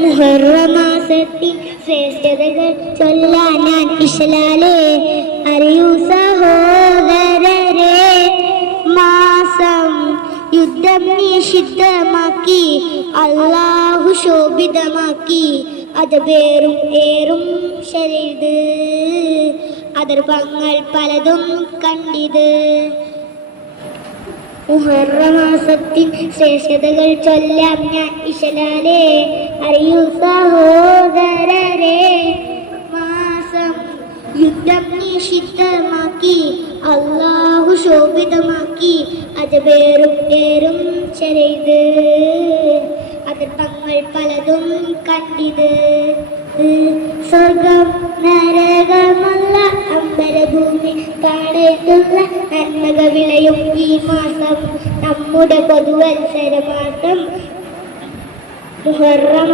മുഹറമാസത്തിൽ ശ്രേഷ്ഠതകൾ ചൊല്ലാൻ ഞാൻ ഇശലാലേ അറിയൂ സഹോദരരെ. മാസം യുദ്ധം നിഷിദ്ധമാക്കി അല്ലാഹു ശോഭിതമാക്കി. അത് ഏറും ശരീത് അതിർഭങ്ങൾ പലതും കണ്ടിത്. മുഹറമാസത്തിൽ ശ്രേഷ്ഠതകൾ ചൊല്ലാം ഞാൻ ഇശലാലേ അറിയൂ സഹോദരരെ. മാസം യുദ്ധം നിഷിദ്ധമാക്കി അല്ലാഹു ശോഭിതമാക്കി. അത് ഏറും ശരീത് അതിർഭങ്ങൾ പലതും കണ്ടിത്. സ്വർഗം നരകമല്ല അമ്പലഭൂമി കാണേണ്ടുള്ള നന്മക വിളയും ഈ മാസം നമ്മുടെ പൊതുവത്സരമാസം മുഹറം.